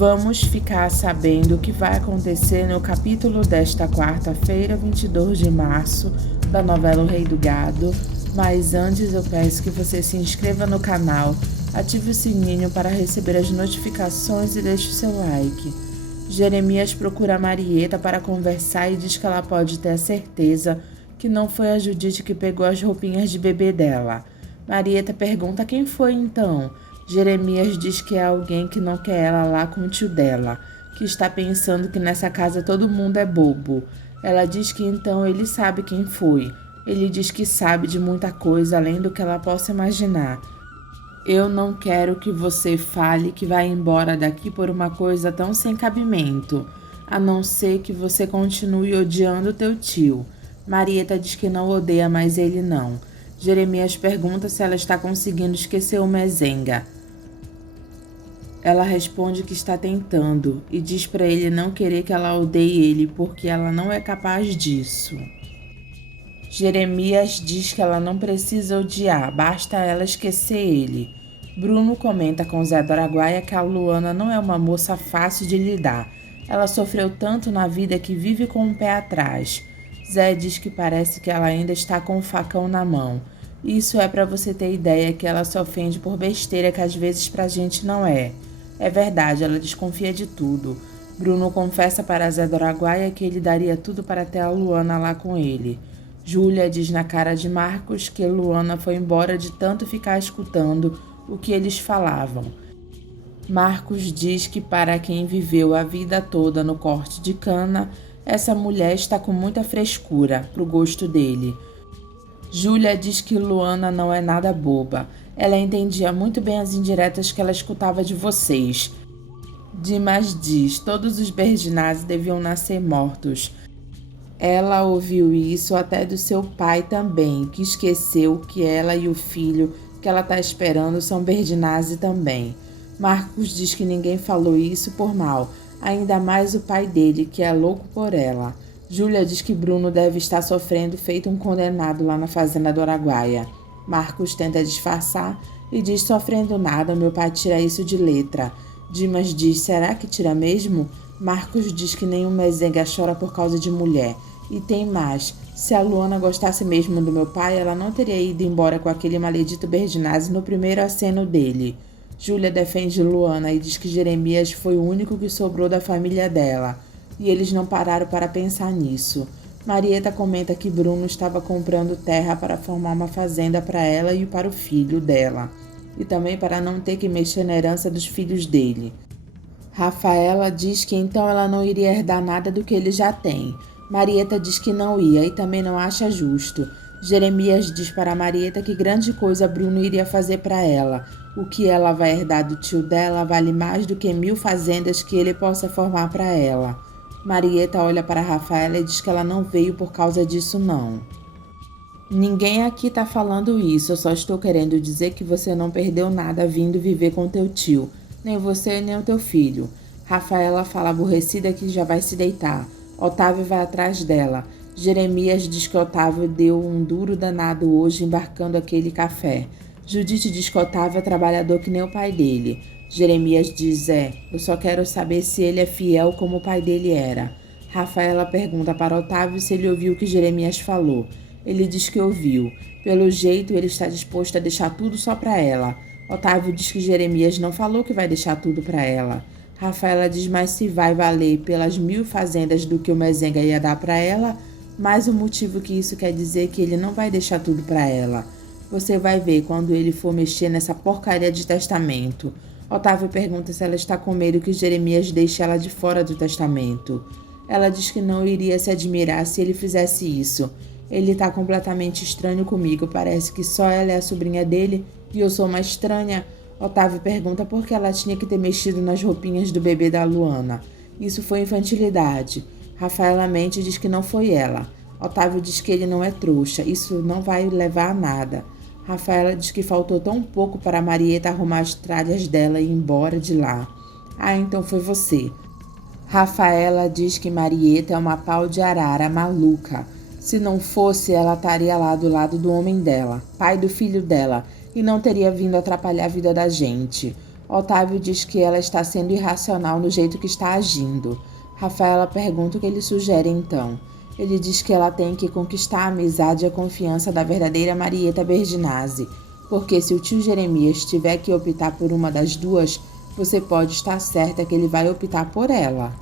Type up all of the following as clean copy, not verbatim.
Vamos ficar sabendo o que vai acontecer no capítulo desta quarta-feira, 22 de março, da novela O Rei do Gado. Mas antes eu peço que você se inscreva no canal, ative o sininho para receber as notificações e deixe o seu like. Jeremias procura Marieta para conversar e diz que ela pode ter a certeza que não foi a Judite que pegou as roupinhas de bebê dela. Marieta pergunta quem foi então. Jeremias diz que é alguém que não quer ela lá com o tio dela, que está pensando que nessa casa todo mundo é bobo. Ela diz que então ele sabe quem foi. Ele diz que sabe de muita coisa além do que ela possa imaginar. Eu não quero que você fale que vai embora daqui por uma coisa tão sem cabimento, a não ser que você continue odiando teu tio. Marieta diz que não odeia mais ele não. Jeremias pergunta se ela está conseguindo esquecer o Mezenga. Ela responde que está tentando e diz para ele não querer que ela odeie ele porque ela não é capaz disso. Jeremias diz que ela não precisa odiar, basta ela esquecer ele. Bruno comenta com Zé do Araguaia que a Luana não é uma moça fácil de lidar. Ela sofreu tanto na vida que vive com um pé atrás. Zé diz que parece que ela ainda está com o facão na mão. Isso é para você ter ideia que ela se ofende por besteira que às vezes pra gente não é. É verdade, ela desconfia de tudo. Bruno confessa para Zé do Araguaia que ele daria tudo para ter a Luana lá com ele. Júlia diz na cara de Marcos que Luana foi embora de tanto ficar escutando o que eles falavam. Marcos diz que para quem viveu a vida toda no corte de cana, essa mulher está com muita frescura, pro gosto dele. Júlia diz que Luana não é nada boba. Ela entendia muito bem as indiretas que ela escutava de vocês. Dimas diz que todos os Berdinazzi deviam nascer mortos. Ela ouviu isso até do seu pai também, que esqueceu que ela e o filho que ela está esperando são Berdinazzi também. Marcos diz que ninguém falou isso por mal, ainda mais o pai dele, que é louco por ela. Júlia diz que Bruno deve estar sofrendo feito um condenado lá na fazenda do Araguaia. Marcos tenta disfarçar e diz sofrendo nada, meu pai tira isso de letra. Dimas diz, será que tira mesmo? Marcos diz que nenhum Mezenga chora por causa de mulher. E tem mais, se a Luana gostasse mesmo do meu pai, ela não teria ido embora com aquele maledito Berdinazzi no primeiro aceno dele. Júlia defende Luana e diz que Jeremias foi o único que sobrou da família dela. E eles não pararam para pensar nisso. Marieta comenta que Bruno estava comprando terra para formar uma fazenda para ela e para o filho dela. E também para não ter que mexer na herança dos filhos dele. Rafaela diz que então ela não iria herdar nada do que ele já tem. Marieta diz que não ia e também não acha justo. Jeremias diz para Marieta que grande coisa Bruno iria fazer para ela. O que ela vai herdar do tio dela vale mais do que 1000 fazendas que ele possa formar para ela. Marieta olha para Rafaela e diz que ela não veio por causa disso não. Ninguém aqui tá falando isso, eu só estou querendo dizer que você não perdeu nada vindo viver com teu tio, nem você nem o teu filho. Rafaela fala aborrecida que já vai se deitar. Otávio vai atrás dela. Jeremias diz que Otávio deu um duro danado hoje embarcando aquele café. Judite diz que Otávio é trabalhador que nem o pai dele. Jeremias diz, eu só quero saber se ele é fiel como o pai dele era. Rafaela pergunta para Otávio se ele ouviu o que Jeremias falou. Ele diz que ouviu. Pelo jeito, ele está disposto a deixar tudo só para ela. Otávio diz que Jeremias não falou que vai deixar tudo para ela. Rafaela diz, mas se vai valer pelas 1000 fazendas do que o Mezenga ia dar para ela, mais o motivo que isso quer dizer que ele não vai deixar tudo para ela. Você vai ver quando ele for mexer nessa porcaria de testamento. Otávio pergunta se ela está com medo que Jeremias deixe ela de fora do testamento. Ela diz que não iria se admirar se ele fizesse isso. Ele está completamente estranho comigo, parece que só ela é a sobrinha dele e eu sou uma estranha. Otávio pergunta por que ela tinha que ter mexido nas roupinhas do bebê da Luana. Isso foi infantilidade. Rafaela mente e diz que não foi ela. Otávio diz que ele não é trouxa, isso não vai levar a nada. Rafaela diz que faltou tão pouco para Marieta arrumar as tralhas dela e ir embora de lá. Ah, então foi você. Rafaela diz que Marieta é uma pau de arara maluca. Se não fosse, ela estaria lá do lado do homem dela, pai do filho dela, e não teria vindo atrapalhar a vida da gente. Otávio diz que ela está sendo irracional no jeito que está agindo. Rafaela pergunta o que ele sugere então. Ele diz que ela tem que conquistar a amizade e a confiança da verdadeira Marieta Berginazzi, porque se o tio Jeremias tiver que optar por uma das duas, você pode estar certa que ele vai optar por ela.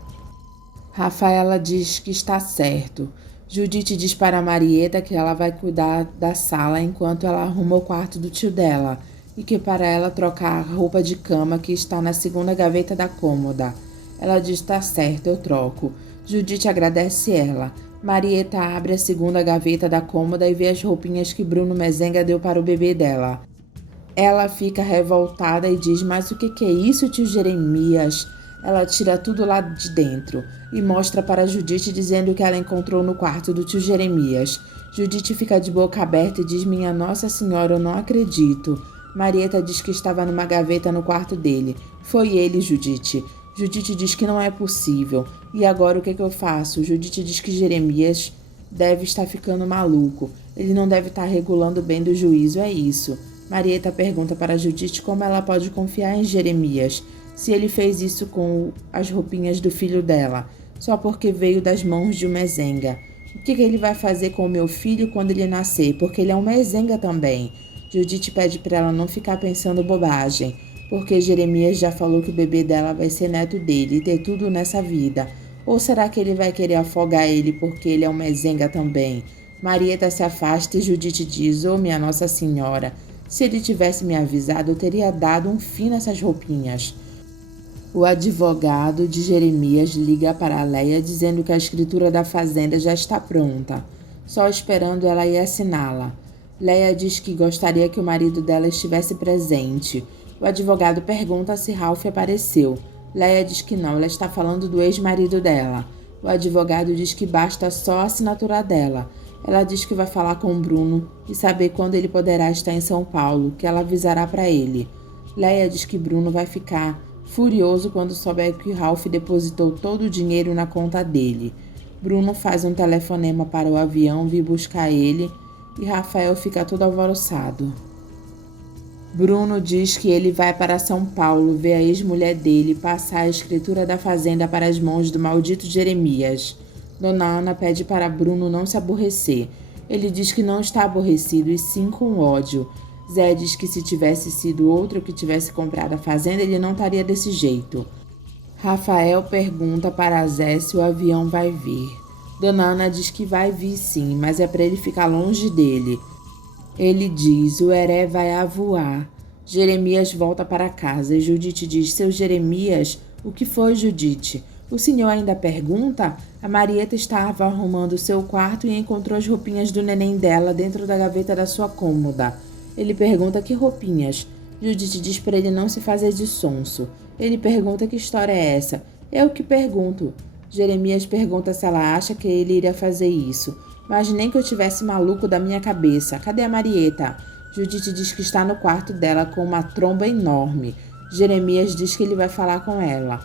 Rafaela diz que está certo. Judite diz para Marieta que ela vai cuidar da sala enquanto ela arruma o quarto do tio dela e que para ela trocar a roupa de cama que está na segunda gaveta da cômoda. Ela diz: tá certo, eu troco. Judite agradece ela. Marieta abre a segunda gaveta da cômoda e vê as roupinhas que Bruno Mezenga deu para o bebê dela. Ela fica revoltada e diz: mas o que é isso, tio Jeremias? Ela tira tudo lá de dentro e mostra para Judite dizendo que ela encontrou no quarto do tio Jeremias. Judite fica de boca aberta e diz: minha Nossa Senhora, eu não acredito. Marieta diz que estava numa gaveta no quarto dele. Foi ele, Judite. Judite diz que não é possível. E agora o que eu faço? Judite diz que Jeremias deve estar ficando maluco. Ele não deve estar regulando bem do juízo, é isso. Marieta pergunta para Judite como ela pode confiar em Jeremias, se ele fez isso com as roupinhas do filho dela, só porque veio das mãos de um mezenga. O que ele vai fazer com o meu filho quando ele nascer? Porque ele é um mezenga também. Judite pede para ela não ficar pensando bobagem, porque Jeremias já falou que o bebê dela vai ser neto dele e ter tudo nessa vida. Ou será que ele vai querer afogar ele porque ele é um mezenga também? Marieta se afasta e Judite diz: oh, minha Nossa Senhora, se ele tivesse me avisado, eu teria dado um fim nessas roupinhas. O advogado de Jeremias liga para Leia dizendo que a escritura da fazenda já está pronta, só esperando ela ir assiná-la. Leia diz que gostaria que o marido dela estivesse presente. O advogado pergunta se Ralph apareceu. Leia diz que não, ela está falando do ex-marido dela. O advogado diz que basta só a assinatura dela. Ela diz que vai falar com o Bruno e saber quando ele poderá estar em São Paulo, que ela avisará para ele. Leia diz que Bruno vai ficar furioso quando souber que Ralph depositou todo o dinheiro na conta dele. Bruno faz um telefonema para o avião vir buscar ele e Rafael fica todo alvoroçado. Bruno diz que ele vai para São Paulo ver a ex-mulher dele passar a escritura da fazenda para as mãos do maldito Jeremias. Dona Ana pede para Bruno não se aborrecer. Ele diz que não está aborrecido e sim com ódio. Zé diz que se tivesse sido outro que tivesse comprado a fazenda, ele não estaria desse jeito. Rafael pergunta para Zé se o avião vai vir. Dona Ana diz que vai vir sim, mas é para ele ficar longe dele. Ele diz: o heré vai a voar. Jeremias volta para casa e Judite diz: seu Jeremias, o que foi, Judite? O senhor ainda pergunta? A Marieta estava arrumando seu quarto e encontrou as roupinhas do neném dela dentro da gaveta da sua cômoda. Ele pergunta que roupinhas. Judite diz para ele não se fazer de sonso. Ele pergunta que história é essa. Eu que pergunto. Jeremias pergunta se ela acha que ele iria fazer isso. Mas nem que eu tivesse maluco da minha cabeça. Cadê a Marieta? Judite diz que está no quarto dela com uma tromba enorme. Jeremias diz que ele vai falar com ela.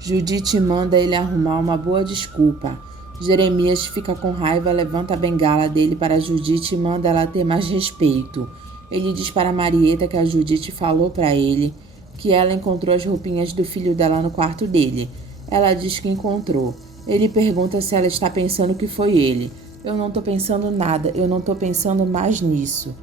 Judite manda ele arrumar uma boa desculpa. Jeremias fica com raiva, levanta a bengala dele para Judite e manda ela ter mais respeito. Ele diz para Marieta que a Judite falou para ele que ela encontrou as roupinhas do filho dela no quarto dele. Ela diz que encontrou. Ele pergunta se ela está pensando que foi ele. Eu não estou pensando nada, eu não estou pensando mais nisso.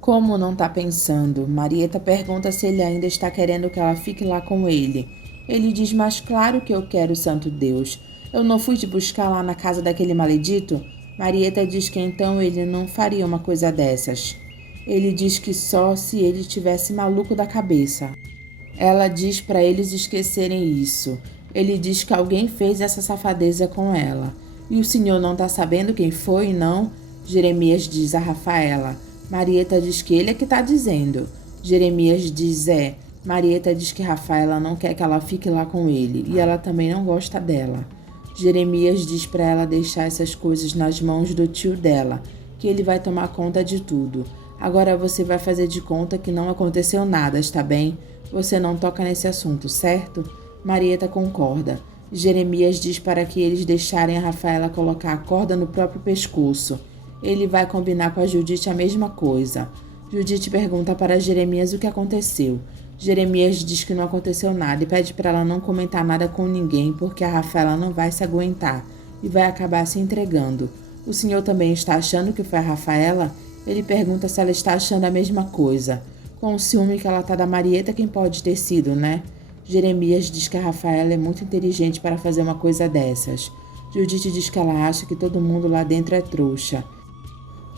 Como não está pensando? Marieta pergunta se ele ainda está querendo que ela fique lá com ele. Ele diz: mas claro que eu quero, santo Deus. Eu não fui te buscar lá na casa daquele maledito? Marieta diz que então ele não faria uma coisa dessas. Ele diz que só se ele tivesse maluco da cabeça. Ela diz para eles esquecerem isso. Ele diz que alguém fez essa safadeza com ela. E o senhor não está sabendo quem foi, não? Jeremias diz a Rafaela. Marieta diz que ele é que está dizendo. Jeremias diz: é. Marieta diz que Rafaela não quer que ela fique lá com ele e ela também não gosta dela. Jeremias diz para ela deixar essas coisas nas mãos do tio dela, que ele vai tomar conta de tudo. Agora você vai fazer de conta que não aconteceu nada, está bem? Você não toca nesse assunto, certo? Marieta concorda. Jeremias diz para que eles deixarem a Rafaela colocar a corda no próprio pescoço. Ele vai combinar com a Judite a mesma coisa. Judite pergunta para Jeremias o que aconteceu. Jeremias diz que não aconteceu nada e pede para ela não comentar nada com ninguém porque a Rafaela não vai se aguentar e vai acabar se entregando. O senhor também está achando que foi a Rafaela? Ele pergunta se ela está achando a mesma coisa. Com o ciúme que ela tá da Marieta, quem pode ter sido, né? Jeremias diz que a Rafaela é muito inteligente para fazer uma coisa dessas. Judite diz que ela acha que todo mundo lá dentro é trouxa.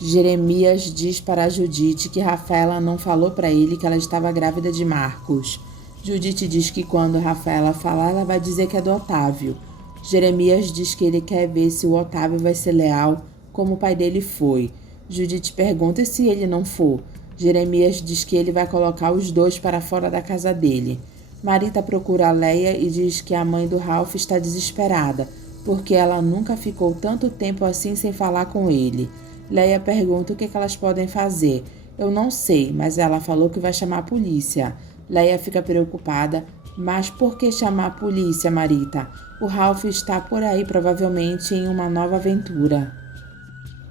Jeremias diz para Judite que Rafaela não falou para ele que ela estava grávida de Marcos. Judite diz que quando Rafaela falar, ela vai dizer que é do Otávio. Jeremias diz que ele quer ver se o Otávio vai ser leal, como o pai dele foi. Judite pergunta se ele não for. Jeremias diz que ele vai colocar os dois para fora da casa dele. Marita procura a Leia e diz que a mãe do Ralph está desesperada, porque ela nunca ficou tanto tempo assim sem falar com ele. Leia pergunta o que elas podem fazer. Eu não sei, mas ela falou que vai chamar a polícia. Leia fica preocupada. Mas por que chamar a polícia, Marita? O Ralph está por aí provavelmente em uma nova aventura.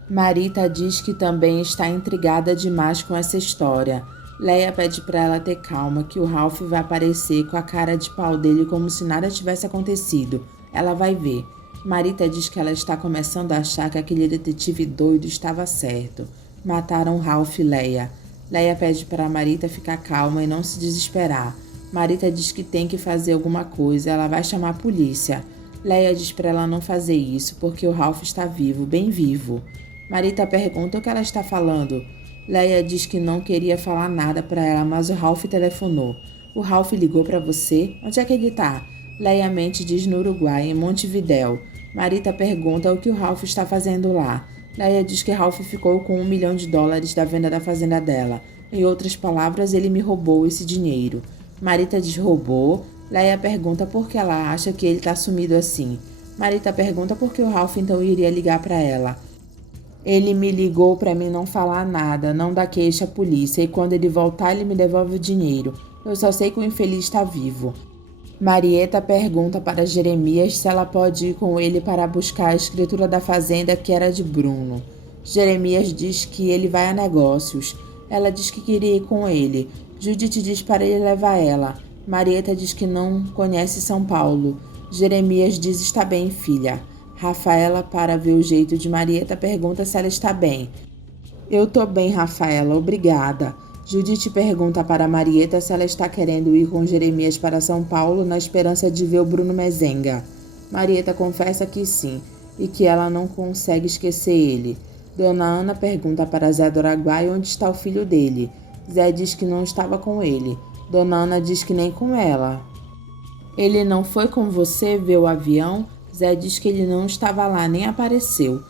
Marita diz que também está intrigada demais com essa história. Leia pede para ela ter calma, que o Ralph vai aparecer com a cara de pau dele como se nada tivesse acontecido. Ela vai ver. Marita diz que ela está começando a achar que aquele detetive doido estava certo. Mataram Ralph e Leia. Leia pede para Marita ficar calma e não se desesperar. Marita diz que tem que fazer alguma coisa, ela vai chamar a polícia. Leia diz para ela não fazer isso, porque o Ralph está vivo, bem vivo. Marita pergunta o que ela está falando. Leia diz que não queria falar nada para ela, mas o Ralph telefonou. O Ralph ligou para você? Onde é que ele tá? Leia mente diz no Uruguai, em Montevidéu. Marita pergunta o que o Ralph está fazendo lá. Leia diz que Ralph ficou com $1 milhão da venda da fazenda dela. Em outras palavras, ele me roubou esse dinheiro. Marita diz roubou. Leia pergunta por que ela acha que ele está sumido assim. Marita pergunta por que o Ralph então iria ligar para ela. Ele me ligou para mim não falar nada, não dar queixa à polícia, e quando ele voltar ele me devolve o dinheiro. Eu só sei que o infeliz está vivo. Marieta pergunta para Jeremias se ela pode ir com ele para buscar a escritura da fazenda que era de Bruno. Jeremias diz que ele vai a negócios. Ela diz que queria ir com ele. Judite diz para ele levar ela. Marieta diz que não conhece São Paulo. Jeremias diz está bem, filha. Rafaela, para ver o jeito de Marieta, pergunta se ela está bem. Eu tô bem, Rafaela, obrigada. Judite pergunta para Marieta se ela está querendo ir com Jeremias para São Paulo na esperança de ver o Bruno Mezenga. Marieta confessa que sim, e que ela não consegue esquecer ele. Dona Ana pergunta para Zé do Araguaia onde está o filho dele. Zé diz que não estava com ele. Dona Ana diz que nem com ela. Ele não foi com você ver o avião? Zé diz que ele não estava lá, nem apareceu.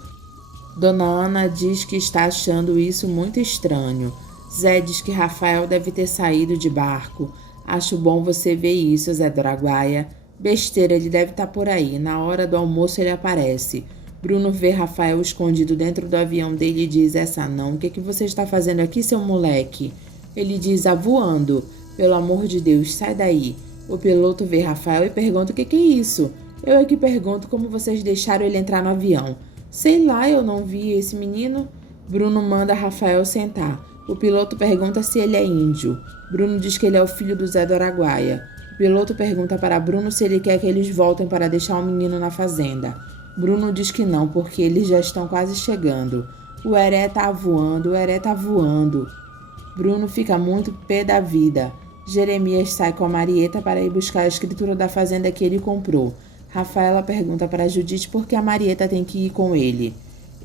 Dona Ana diz que está achando isso muito estranho. Zé diz que Rafael deve ter saído de barco. Acho bom você ver isso, Zé do Araguaia. Besteira, ele deve estar por aí. Na hora do almoço ele aparece. Bruno vê Rafael escondido dentro do avião dele e diz, essa não, o que você está fazendo aqui, seu moleque? Ele diz, voando. Pelo amor de Deus, sai daí. O piloto vê Rafael e pergunta o que é isso? Eu é que pergunto como vocês deixaram ele entrar no avião. Sei lá, eu não vi esse menino. Bruno manda Rafael sentar. O piloto pergunta se ele é índio. Bruno diz que ele é o filho do Zé do Araguaia. O piloto pergunta para Bruno se ele quer que eles voltem para deixar o menino na fazenda. Bruno diz que não, porque eles já estão quase chegando. O Heré tá voando, o Heré tá voando. Bruno fica muito pé da vida. Jeremias sai com a Marieta para ir buscar a escritura da fazenda que ele comprou. Rafaela pergunta para Judite por que a Marieta tem que ir com ele.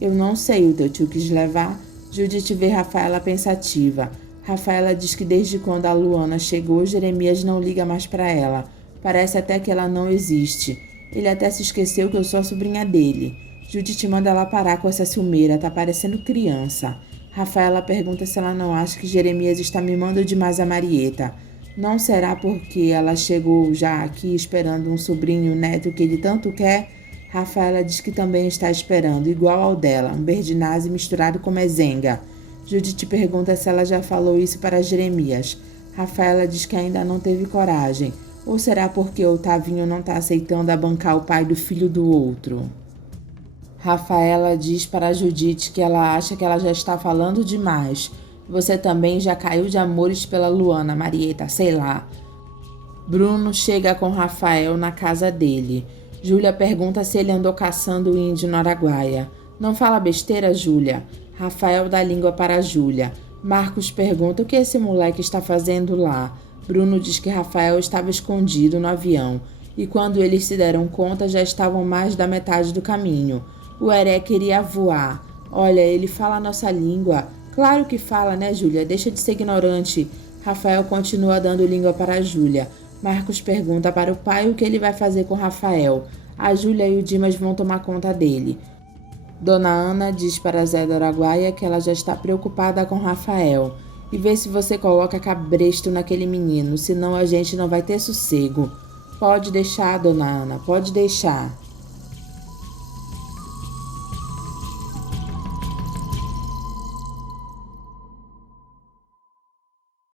Eu não sei, o teu tio quis levar. Judite vê Rafaela pensativa. Rafaela diz que desde quando a Luana chegou, Jeremias não liga mais para ela. Parece até que ela não existe. Ele até se esqueceu que eu sou a sobrinha dele. Judite manda ela parar com essa ciumeira, tá parecendo criança. Rafaela pergunta se ela não acha que Jeremias está mimando demais a Marieta. Não será porque ela chegou já aqui esperando um sobrinho neto que ele tanto quer? Rafaela diz que também está esperando, igual ao dela, um Berdinazzi misturado com mezenga. Judite pergunta se ela já falou isso para Jeremias. Rafaela diz que ainda não teve coragem. Ou será porque o Tavinho não está aceitando abancar o pai do filho do outro? Rafaela diz para Judite que ela acha que ela já está falando demais. Você também já caiu de amores pela Luana, Marieta, sei lá. Bruno chega com Rafael na casa dele. Júlia pergunta se ele andou caçando o índio no Araguaia. Não fala besteira, Júlia. Rafael dá língua para Júlia. Marcos pergunta o que esse moleque está fazendo lá. Bruno diz que Rafael estava escondido no avião. E quando eles se deram conta, já estavam mais da metade do caminho. O Heré queria voar. Olha, ele fala a nossa língua. Claro que fala, né, Júlia? Deixa de ser ignorante. Rafael continua dando língua para Júlia. Marcos pergunta para o pai o que ele vai fazer com Rafael. A Júlia e o Dimas vão tomar conta dele. Dona Ana diz para Zé do Araguaia que ela já está preocupada com Rafael. E vê se você coloca cabresto naquele menino, senão a gente não vai ter sossego. Pode deixar, Dona Ana, pode deixar.